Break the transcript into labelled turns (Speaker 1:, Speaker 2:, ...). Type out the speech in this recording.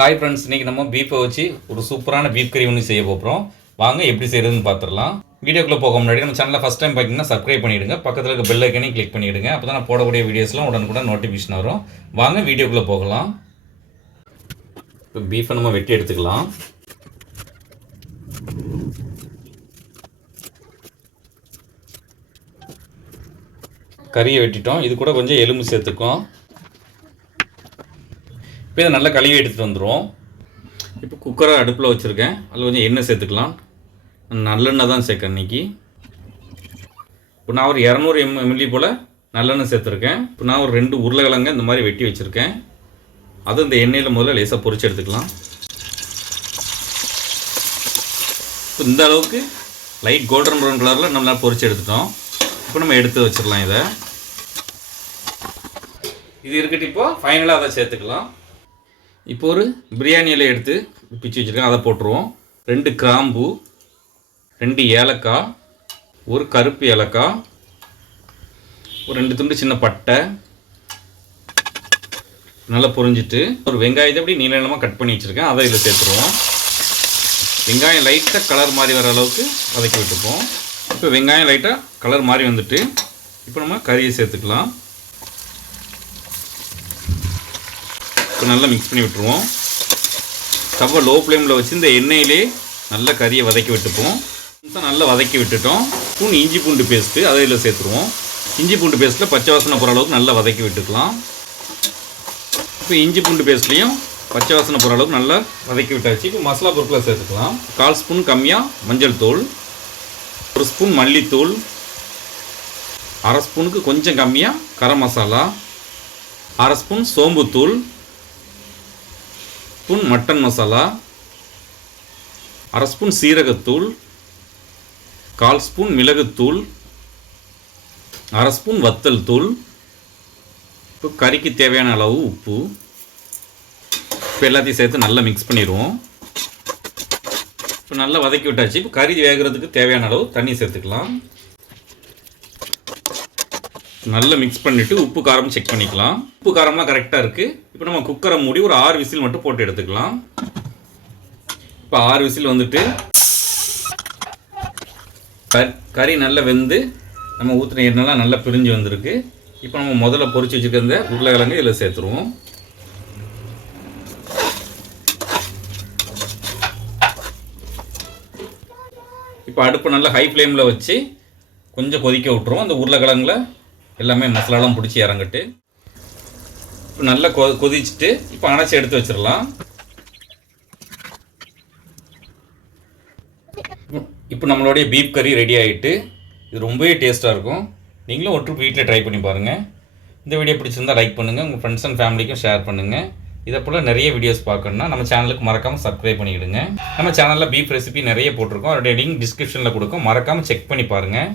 Speaker 1: Hi friends இன்றைக்கி நம்ம பீஃபை வச்சு ஒரு சூப்பரான பீஃப் கறி ஒன்று செய்ய போகிறோம் வாங்க எப்படி செய்கிறதுன்னு பார்த்துடலாம் வீடியோக்குள்ளே போக முன்னாடி நம்ம சேனலில் ஃபஸ்ட் டைம் பார்த்தீங்கன்னா சப்ஸ்கிரைப் பண்ணிவிடுங்க பக்கத்தில் இருக்க பெல் ஐக்கனையும் கிளிக் பண்ணிவிடுங்க அப்போ தான் போடக்கூடிய வீடியோஸ்லாம் உடனுக்குடன் நோட்டிஃபிகேஷன் வரும். வாங்க வீடியோக்குள்ளே போகலாம். இப்போ பீஃபை நம்ம வெட்டி எடுத்துக்கலாம். கறியை வெட்டிட்டோம். இது கூட கொஞ்சம் எலும்பு சேர்த்துக்கும். இப்போ இதை நல்லா கழுவி எடுத்துகிட்டு வந்துடுவோம் இப்போ குக்கரை அடுப்பில் வச்சுருக்கேன். அதில் கொஞ்சம் எண்ணெய் சேர்த்துக்கலாம். நல்லெண்ணெய் தான் சேர்க்கேன் இன்றைக்கி இப்போ நான் ஒரு இரநூறு எம் எம்எல்ஏ போல் நல்லெண்ணெய் சேர்த்துருக்கேன். இப்போ நான் ஒரு ரெண்டு உருளைக்கிழங்கு இந்த மாதிரி வெட்டி வச்சுருக்கேன். அது இந்த எண்ணெயில் முதல்ல லேசாக பொறிச்சு எடுத்துக்கலாம். இப்போ இந்த அளவுக்கு லைட் கோல்டன் ப்ரௌன் கலரில் நம்மளால் பொறிச்சு எடுத்துட்டோம். இப்போ நம்ம எடுத்து வச்சிடலாம் இதை. இது இருக்கட்டும் இப்போ ஃபைனலாக அதை சேர்த்துக்கலாம். இப்போ ஒரு பிரியாணி இலை எடுத்து பிச்சு வச்சுருக்கேன். அதை போட்டுருவோம். ரெண்டு கிராம்பு ரெண்டு ஏலக்காய் ஒரு கருப்பு ஏலக்காய் ஒரு ரெண்டு துண்டு சின்ன பட்டை. நல்லா பொரிஞ்சிட்டு ஒரு வெங்காயத்தை அப்படி நீள நீளமாக கட் பண்ணி வச்சுருக்கேன். அதை இதில் சேர்த்துருவோம். வெங்காயம் லைட்டாக கலர் மாதிரி வர அளவுக்கு வதக்கி விட்டுப்போம். இப்போ வெங்காயம் லைட்டாக கலர் மாதிரி வந்துட்டு இப்போ நம்ம கறியை சேர்த்துக்கலாம். இப்போ நல்லா மிக்ஸ் பண்ணி விட்டுருவோம். ஸ்டவ்வை லோ ஃப்ளேமில் வச்சு இந்த எண்ணெயிலே நல்லா கறியை வதக்கி விட்டுப்போம். நல்லா வதக்கி விட்டுட்டோம். ஸ்பூன் இஞ்சி பூண்டு பேஸ்ட்டு அதை இதில் சேர்த்துருவோம். இஞ்சி பூண்டு பேஸ்ட்டில் பச்சை வாசனை போகிற அளவுக்கு நல்லா வதக்கி விட்டுக்கலாம். இப்போ இஞ்சி பூண்டு பேஸ்ட்லேயும் பச்சை வாசனை போகிற அளவுக்கு நல்லா வதக்கி விட்டாச்சு. இப்போ மசாலா பொருட்களை சேர்த்துக்கலாம். கால் ஸ்பூன் கம்மியாக மஞ்சள் தூள் ஒரு ஸ்பூன் மல்லித்தூள் அரை ஸ்பூனுக்கு கொஞ்சம் கம்மியாக கரம் மசாலா அரை ஸ்பூன் சோம்புத்தூள் ஸ்பூன் மட்டன் மசாலா அரை ஸ்பூன் சீரகத்தூள் கால் ஸ்பூன் மிளகுத்தூள் அரை ஸ்பூன் வத்தல் தூள் இப்போ கறிக்கு தேவையான அளவு உப்பு. இப்போ எல்லாத்தையும் சேர்த்து நல்லா மிக்ஸ் பண்ணிடுவோம். இப்போ நல்லா வதக்கி விட்டாச்சு. இப்போ கறி வேகிறதுக்கு தேவையான அளவு தண்ணி சேர்த்துக்கலாம். நல்லா மிக்ஸ் பண்ணிவிட்டு உப்பு காரம் செக் பண்ணிக்கலாம். உப்பு காரம்லாம் கரெக்டாக இருக்குது இப்போ நம்ம குக்கரை மூடி ஒரு ஆறு விசில் மட்டும் போட்டு எடுத்துக்கலாம். இப்போ ஆறு விசில் வந்துட்டு கறி நல்லா வெந்து நம்ம ஊற்றின எண்ணெய்லாம் நல்லா பிரிஞ்சு வந்திருக்கு. இப்போ நம்ம முதல்ல பொறிச்சு வச்சுருக்க இந்த உருளைக்கிழங்கு இதில் சேர்த்துருவோம். இப்போ அடுப்பு நல்லா ஹை ஃப்ளேமில் வச்சு கொஞ்சம் கொதிக்க விட்டுருவோம். அந்த உருளைக்கிழங்குல எல்லாமே மசாலாலாம் பிடிச்சி இறங்கிட்டு இப்போ நல்லா கொ கொதிச்சுட்டு இப்போ அணைச்சி எடுத்து வச்சிடலாம். இப்போ நம்மளுடைய பீப் கறி ரெடி ஆகிட்டு இது ரொம்பவே டேஸ்ட்டாக இருக்கும். நீங்களும் ஒரு ட்ரிப் வீட்டில் ட்ரை பண்ணி பாருங்கள் இந்த வீடியோ பிடிச்சிருந்தா லைக் பண்ணுங்கள் உங்கள் ஃப்ரெண்ட்ஸ் அண்ட் ஃபேமிலிக்கும் ஷேர் பண்ணுங்கள் இதை போல் நிறைய வீடியோஸ் பார்க்கணுன்னா நம்ம சேனலுக்கு மறக்காமல் சப்ஸ்கிரைப் பண்ணிவிடுங்க நம்ம சேனலில் பீஃப் ரெசிபி நிறைய போட்டிருக்கோம். அதோடைய லிங்க் டிஸ்கிரிப்ஷனில் கொடுக்கும். மறக்காமல் செக் பண்ணி பாருங்கள்